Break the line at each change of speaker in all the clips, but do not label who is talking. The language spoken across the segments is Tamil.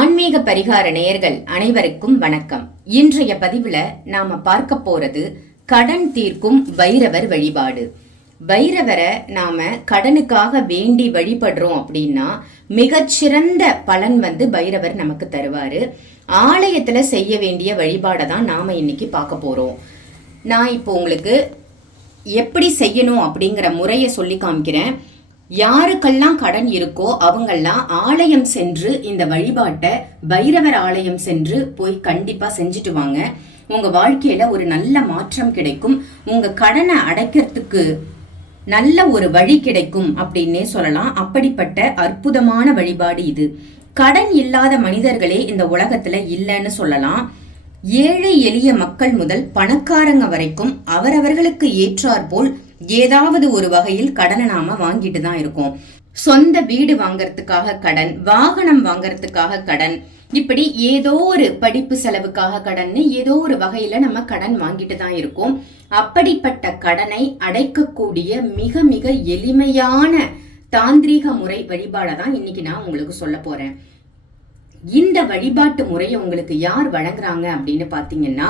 ஆன்மீக பரிகார நேயர்கள் அனைவருக்கும் வணக்கம். இன்றைய பதிவுல நாம பார்க்க போறது கடன் தீர்க்கும் வைரவர் வழிபாடு. வைரவரை நாம கடனுக்காக வேண்டி வழிபடுறோம் அப்படின்னா மிகச்சிறந்த பலன் வந்து பைரவர் நமக்கு தருவாரு. ஆலயத்துல செய்ய வேண்டிய வழிபாடை தான் நாம இன்னைக்கு பார்க்க போறோம். நான் இப்போ உங்களுக்கு எப்படி செய்யணும் அப்படிங்கிற முறையை சொல்லி காமிக்கிறேன். யாருக்கெல்லாம் கடன் இருக்கோ அவங்கெல்லாம் ஆலயம் சென்று இந்த வழிபாட்டை பைரவர் ஆலயம் சென்று போய் கண்டிப்பா செஞ்சுட்டு வாங்க. உங்க வாழ்க்கையில ஒரு நல்ல மாற்றம் கிடைக்கும். உங்க கடனை அடைக்கிறதுக்கு நல்ல ஒரு வழி கிடைக்கும் அப்படின்னே சொல்லலாம். அப்படிப்பட்ட அற்புதமான வழிபாடு இது. கடன் இல்லாத மனிதர்களே இந்த உலகத்துல இல்லைன்னு சொல்லலாம். ஏழை எளிய மக்கள் முதல் பணக்காரங்க வரைக்கும் அவரவர்களுக்கு ஏற்றாற்போல் ஏதாவது ஒரு வகையில் கடனை நாம வாங்கிட்டு தான் இருக்கோம். சொந்த வீடு வாங்கறதுக்காக கடன் வாகனம் வாங்கறதுக்காக கடன் இப்படி ஏதோ ஒரு படிப்பு செலவுக்காக கடன் ஏதோ ஒரு வகையில நம்ம கடன் வாங்கிட்டு தான் இருக்கோம். அப்படிப்பட்ட கடனை அடைக்கக்கூடிய மிக மிக எளிமையான தாந்திரீக முறை வழிபாடை தான் இன்னைக்கு நான் உங்களுக்கு சொல்ல போறேன். இந்த வழிபாட்டு முறையை உங்களுக்கு யார் வழங்குறாங்க அப்படின்னு பாத்தீங்கன்னா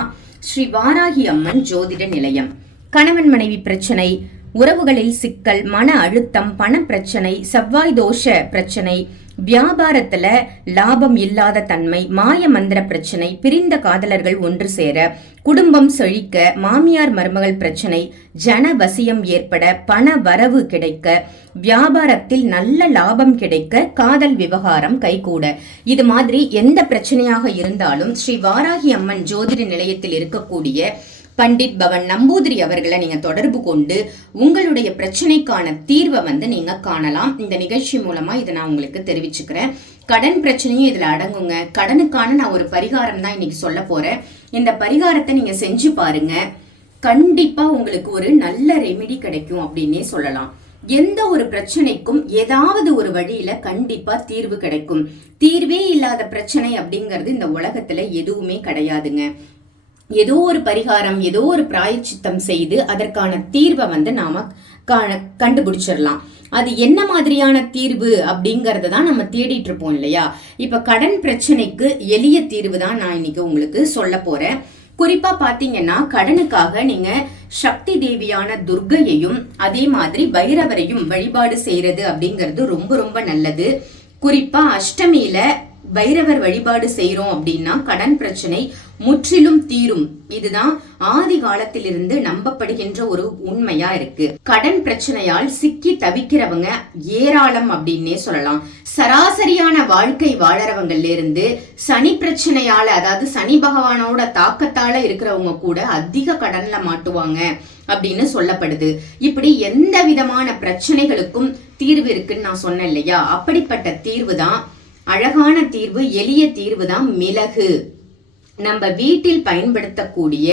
ஸ்ரீ வாராகி அம்மன் ஜோதிட நிலையம். கணவன் மனைவி பிரச்சனை உறவுகளில் சிக்கல் மன அழுத்தம் பண பிரச்சனை செவ்வாய் தோஷ பிரச்சனை வியாபாரத்துல லாபம் இல்லாத தன்மை மாய மந்திர பிரச்சனை பிரிந்த காதலர்கள் ஒன்று சேர குடும்பம் செழிக்க மாமியார் மருமகள் பிரச்சனை ஜன வசியம் ஏற்பட பண வரவு கிடைக்க வியாபாரத்தில் நல்ல லாபம் கிடைக்க காதல் விவகாரம் கைகூட. இது மாதிரி எந்த பிரச்சனையாக இருந்தாலும் ஸ்ரீ வாராகி அம்மன் ஜோதிட நிலையத்தில் இருக்கக்கூடிய பண்டிட் பவன் நம்பூதிரி அவர்களை நீங்க தொடர்பு கொண்டு உங்களுடைய பிரச்சனைக்கான தீர்வை வந்து நீங்க காணலாம். இந்த நிகழ்ச்சி மூலமா இதை நான் உங்களுக்கு தெரிவிச்சுக்கிறேன். கடன் பிரச்சனையும் இதுல அடங்குங்க. கடனுக்கான நான் ஒரு பரிகாரம் தான் இன்னைக்கு சொல்ல போறேன். இந்த பரிகாரத்தை நீங்க செஞ்சு பாருங்க. கண்டிப்பா உங்களுக்கு ஒரு நல்ல ரெமிடி கிடைக்கும் அப்படின்னே சொல்லலாம். எந்த ஒரு பிரச்சனைக்கும் ஏதாவது ஒரு வழியில கண்டிப்பா தீர்வு கிடைக்கும். தீர்வே இல்லாத பிரச்சனை அப்படிங்கிறது இந்த உலகத்துல எதுவுமே கிடையாதுங்க. ஏதோ ஒரு பரிகாரம் ஏதோ ஒரு பிராயச்சித்தம் செய்து அதற்கான தீர்வை வந்து நாம கண்டுபிடிச்சிடலாம். அது என்ன மாதிரியான தீர்வு அப்படிங்கறத தான் நம்ம தேடிட்டு இருப்போம் இல்லையா? இப்ப கடன் பிரச்சனைக்கு எளிய தீர்வு தான் நான் இன்னைக்கு உங்களுக்கு சொல்ல போறேன். குறிப்பா பாத்தீங்கன்னா கடனுக்காக நீங்க சக்தி தேவியான துர்கையையும் அதே மாதிரி பைரவரையும் வழிபாடு செய்யறது அப்படிங்கிறது ரொம்ப ரொம்ப நல்லது. குறிப்பா அஷ்டமியில வைரவர் வழிபாடு செய்யறோம் அப்படின்னா கடன் பிரச்சனை முற்றிலும் தீரும். இதுதான் ஆதி காலத்திலிருந்து நம்பப்படுகின்ற ஒரு உண்மையா இருக்கு. கடன் பிரச்சனையால் சிக்கி தவிக்கிறவங்க ஏராளம் அப்படின்னே சொல்லலாம். சராசரியான வாழ்க்கை வாழறவங்கல இருந்து சனி பிரச்சனையால அதாவது சனி பகவானோட தாக்கத்தால இருக்கிறவங்க கூட அதிக கடன்ல மாட்டுவாங்க அப்படின்னு சொல்லப்படுது. இப்படி எந்த விதமான பிரச்சனைகளுக்கும் தீர்வு இருக்குன்னு நான் சொன்னேன் இல்லையா? அப்படிப்பட்ட தீர்வு தான் அழகான தீர்வு எளிய தீர்வு தான் மிளகு. நம்ம வீட்டில் பயன்படுத்தக்கூடிய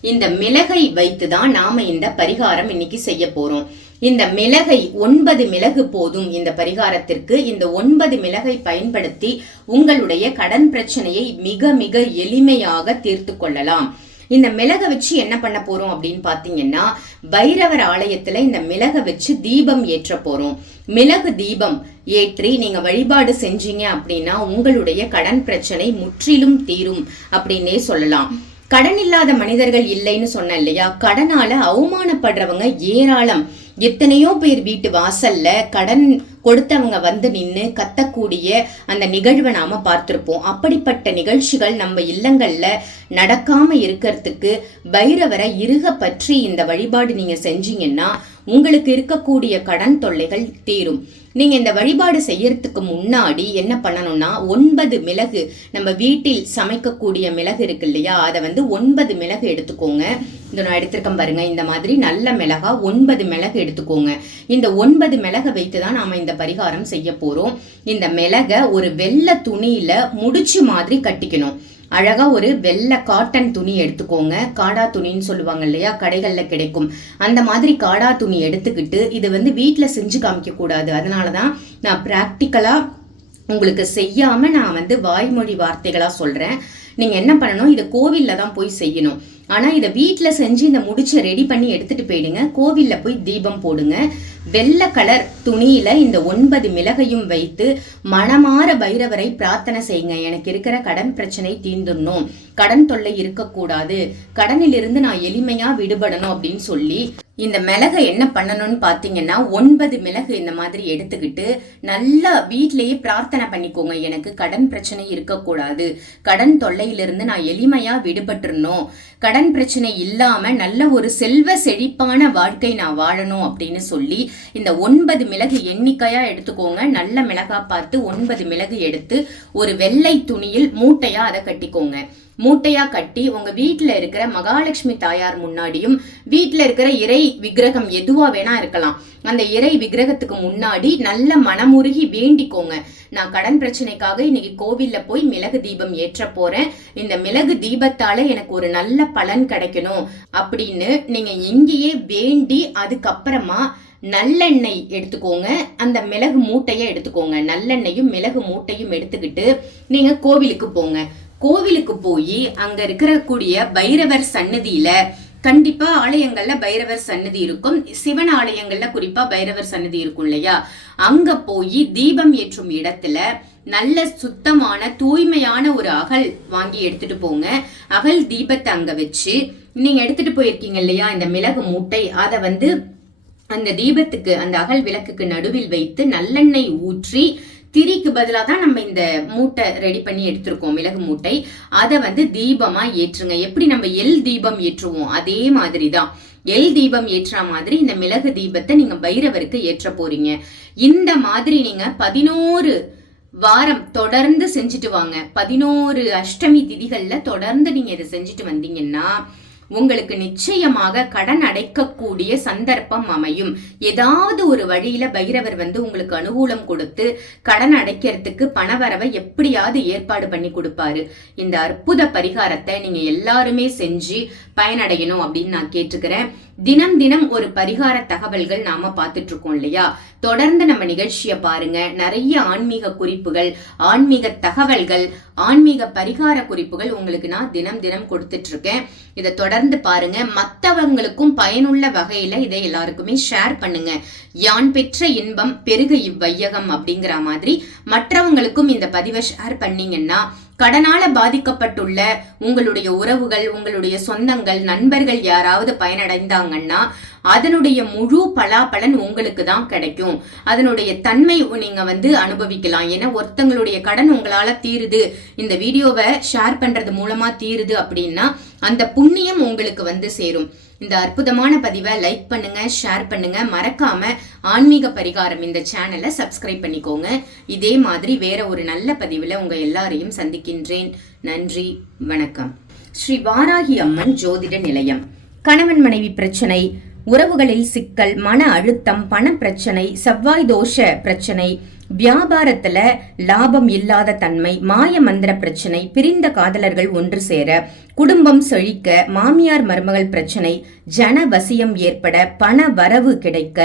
இந்த மிளகை வைத்து தான் நாம இந்த பரிகாரம் இன்னைக்கு செய்ய போறோம். இந்த மிளகை ஒன்பது மிளகு போதும் இந்த பரிகாரத்திற்கு. இந்த ஒன்பது மிளகை பயன்படுத்தி உங்களுடைய கடன் பிரச்சனையை மிக மிக எளிமையாக தீர்த்து கொள்ளலாம். இந்த மிளகை வச்சு என்ன பண்ண போறோம் அப்படின்னு பாத்தீங்கன்னா பைரவர் ஆலயத்துல இந்த மிளகை வச்சு தீபம் ஏற்ற போறோம். மிளகு தீபம் ஏற்றி நீங்க வழிபாடு செஞ்சீங்க அப்படின்னா உங்களுடைய கடன் பிரச்சனை முற்றிலும் தீரும் அப்படின்னே சொல்லலாம். கடன் இல்லாத மனிதர்கள் இல்லைன்னு சொன்ன இல்லையா? கடனால அவமானப்படுறவங்க ஏராளம். எத்தனையோ பேர் வீட்டு வாசல்ல கடன் கொடுத்தவங்க வந்து நின்று கத்தக்கூடிய அந்த நிகழ்வை நாம பார்த்திருப்போம். அப்படிப்பட்ட நிகழ்ச்சிகள் நம்ம இல்லங்கள்ல நடக்காம இருக்கிறதுக்கு பைரவரை இருக பற்றி இந்த வழிபாடு நீங்க செஞ்சீங்கன்னா உங்களுக்கு இருக்கக்கூடிய கடன் தொல்லைகள் தீரும். நீங்க இந்த வழிபாடு செய்யறதுக்கு முன்னாடி என்ன பண்ணணும்னா ஒன்பது மிளகு நம்ம வீட்டில் சமைக்கக்கூடிய மிளகு இருக்கு இல்லையா? அதை வந்து ஒன்பது மிளகு எடுத்துக்கோங்க. இந்த நான் எடுத்திருக்கேன் பாருங்க இந்த மாதிரி நல்ல மிளகா ஒன்பது மிளகு எடுத்துக்கோங்க. இந்த ஒன்பது மிளகை வைத்து தான் நாம இந்த பரிகாரம் செய்ய போறோம். இந்த மிளகை ஒரு வெள்ளை துணியில முடிச்சு மாதிரி கட்டிக்கணும். அழகா ஒரு வெள்ளை காட்டன் துணி எடுத்துக்கோங்க. காடா துணின்னு சொல்லுவாங்க இல்லையா? கடைகள்ல கிடைக்கும். அந்த மாதிரி காடா துணி எடுத்துக்கிட்டு இது வந்து வீட்டில் செஞ்சு காமிக்க கூடாது. அதனாலதான் நான் ப்ராக்டிக்கலாக உங்களுக்கு செய்யாம நான் வந்து வாய்மொழி வார்த்தைகளா சொல்றேன். நீங்க என்ன பண்ணணும்? இதை கோவில்ல தான் போய் செய்யணும். ஆனா இதை வீட்டில் செஞ்சு இந்த முடிச்ச ரெடி பண்ணி எடுத்துட்டு போயிடுங்க. கோவில்ல போய் தீபம் போடுங்க. வெள்ளை கலர் துணியில இந்த ஒன்பது மிளகையும் வைத்து மனமாற பைரவரை பிரார்த்தனை செய்யுங்க. எனக்கு இருக்கிற கடன் பிரச்சனை தீர்ந்துடணும் கடன் தொல்லை இருக்கக்கூடாது. கடனிலிருந்து நான் எளிமையா விடுபடணும் அப்படின்னு சொல்லி இந்த மிளகை என்ன பண்ணணும்னு பார்த்தீங்கன்னா ஒன்பது மிளகு இந்த மாதிரி எடுத்துக்கிட்டு நல்லா வீட்லயே பிரார்த்தனை பண்ணிக்கோங்க. எனக்கு கடன் பிரச்சனை இருக்கக்கூடாது. கடன் தொல்லையிலிருந்து நான் எளிமையாக விடுபட்டுருணும். கடன் பிரச்சனை இல்லாமல் நல்ல ஒரு செல்வ செழிப்பான வாழ்க்கை நான் வாழணும் அப்படின்னு சொல்லி இந்த ஒன்பது மிளகு எண்ணிக்கையா எடுத்துக்கோங்க. நல்ல மிளகா பார்த்து ஒன்பது மிளகு எடுத்து ஒரு வெள்ளை துணியில் மூட்டையா அதை கட்டிக்கோங்க. மூட்டையா கட்டி உங்க வீட்டில் இருக்கிற மகாலட்சுமி தாயார் முன்னாடியும் வீட்டில் இருக்கிற இறை விக்கிரகம் எதுவா வேணா இருக்கலாம். அந்த இறை விக்கிரகத்துக்கு முன்னாடி நல்ல மனமுருகி வேண்டிக்கோங்க. நான் கடன் பிரச்சனைக்காக இன்னைக்கு கோவில்ல போய் மிளகு தீபம் ஏற்ற போறேன். இந்த மிளகு தீபத்தால எனக்கு ஒரு நல்ல பலன் கிடைக்கணும். அப்படின்னு நீங்க இங்கேயே வேண்டி அதுக்கப்புறமா நல்லெண்ணெய் எடுத்துக்கோங்க. அந்த மிளகு மூட்டையை எடுத்துக்கோங்க. நல்லெண்ணெயும் மிளகு மூட்டையும் எடுத்துக்கிட்டு நீங்க கோவிலுக்கு போங்க. கோவிலுக்கு போய் அங்க இருக்கக்கூடிய பைரவர் சன்னதியில கண்டிப்பா ஆலயங்கள்ல பைரவர் சன்னதி இருக்கும். சிவன் ஆலயங்கள்ல குறிப்பா பைரவர் சன்னதி இருக்கும் இல்லையா? அங்க போய் தீபம் ஏற்றும் இடத்துல நல்ல சுத்தமான தூய்மையான ஒரு அகல் வாங்கி எடுத்துட்டு போங்க. அகல் தீபத்தை அங்க வச்சு நீங்க எடுத்துட்டு போயிருக்கீங்க இல்லையா? இந்த மிளகு மூட்டை. அதை வந்து அந்த தீபத்துக்கு அந்த அகல் விளக்குக்கு நடுவில் வைத்து நல்லெண்ணெய் ஊற்றி திரிக்கு பதிலாக தான் நம்ம இந்த மூட்டை ரெடி பண்ணி எடுத்திருக்கோம் மிளகு மூட்டை. அதை வந்து தீபமா ஏற்றுங்க. எப்படி நம்ம எல் தீபம் ஏற்றுவோம்? அதே மாதிரி தான் எல் தீபம் ஏற்ற மாதிரி இந்த மிளகு தீபத்தை நீங்க பைரவருக்கு ஏற்ற போறீங்க. இந்த மாதிரி நீங்க பதினோரு வாரம் தொடர்ந்து செஞ்சுட்டு வாங்க. பதினோரு அஷ்டமி திதிகள்ல தொடர்ந்து நீங்க இதை செஞ்சுட்டு வந்தீங்கன்னா உங்களுக்கு நிச்சயமாக கடன் அடைக்கக்கூடிய சந்தர்ப்பம் அமையும். ஏதாவது ஒரு வழியில பைரவர் வந்து உங்களுக்கு அனுகூலம் கொடுத்து கடன் அடைக்கிறதுக்கு பணவரவை எப்படியாவது ஏற்பாடு பண்ணி கொடுப்பாரு. இந்த அற்புத பரிகாரத்தை நீங்க எல்லாருமே செஞ்சு பயனடையணும் அப்படின்னு நான் கேட்டுக்கிறேன். தினம் தினம் ஒரு பரிகார தகவல்கள் நாம பார்த்துட்டு இருக்கோம் இல்லையா? தொடர்ந்து நம்ம நிகழ்ச்சியை பாருங்க. நிறைய ஆன்மீக குறிப்புகள் ஆன்மீக தகவல்கள் ஆன்மீக பரிகார குறிப்புகள் உங்களுக்கு நான் தினம் தினம் கொடுத்துட்டு இருக்கேன் இதை தொடர்ந்து பாருங்க. மற்றவங்களுக்கும் பயனுள்ள வகையில இதை எல்லாருக்குமே ஷேர் பண்ணுங்க. யான் பெற்ற இன்பம் பெருக இவ்வையகம் அப்படிங்கிற மாதிரி மற்றவங்களுக்கும் இந்த பதிவை ஷேர் பண்ணீங்கன்னா கடனால பாதிக்கப்பட்டுள்ள உங்களுடைய உறவுகள் உங்களுடைய சொந்தங்கள் நண்பர்கள் யாராவது பயனடைந்தாங்கன்னா அதனுடைய முழு பலாபலன் உங்களுக்கு தான் கிடைக்கும். அதனுடைய தன்மை நீங்க வந்து அனுபவிக்கலாம். ஏன்னா ஒருத்தங்களுடைய கடன் உங்களால தீருது. இந்த வீடியோவை ஷேர் பண்றது மூலமா தீருது அப்படின்னா அந்த புண்ணியம் உங்களுக்கு வந்து சேரும். இந்த அற்புதமான பதிவை லைக் பண்ணுங்க ஷேர் பண்ணுங்க. மறக்காம ஆன்மீக பரிகாரம் இந்த சேனலை சப்ஸ்கிரைப் பண்ணிக்கோங்க. இதே மாதிரி வேற ஒரு நல்ல பதிவில் உங்க எல்லாரையும் சந்திக்கின்றேன். நன்றி வணக்கம். ஸ்ரீ வாராகி அம்மன் ஜோதிட நிலையம். கணவன் மனைவி பிரச்சனை உறவுகளில் சிக்கல் மன அழுத்தம் பண பிரச்சனை செவ்வாய் தோஷ பிரச்சனை வியாபாரத்துல லாபம் இல்லாத தன்மை மாய மந்திர பிரச்சனை பிரிந்த காதலர்கள் ஒன்று சேர குடும்பம் செழிக்க மாமியார் மருமகள் பிரச்சனை ஜன வசியம் ஏற்பட பண வரவு கிடைக்க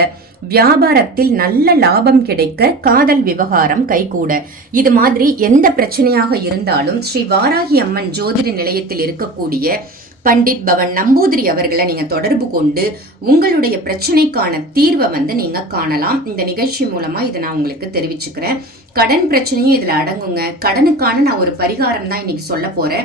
வியாபாரத்தில் நல்ல லாபம் கிடைக்க காதல் விவகாரம் கைகூட. இது மாதிரி எந்த பிரச்சனையாக இருந்தாலும் ஸ்ரீ வாராகி அம்மன் ஜோதிட நிலையத்தில் இருக்கக்கூடிய பண்டிட் பவன் நம்பூதிரி அவர்களை நீங்க தொடர்பு கொண்டு உங்களுடைய பிரச்சனைக்கான தீர்வை வந்து நீங்க காணலாம். இந்த நிகழ்ச்சி மூலமா இதை நான் உங்களுக்கு தெரிவிச்சுக்கிறேன். கடன் பிரச்சனையும் இதுல அடங்குங்க. கடனுக்கான நான் ஒரு பரிகாரம் தான் இன்னைக்கு சொல்ல போறேன்.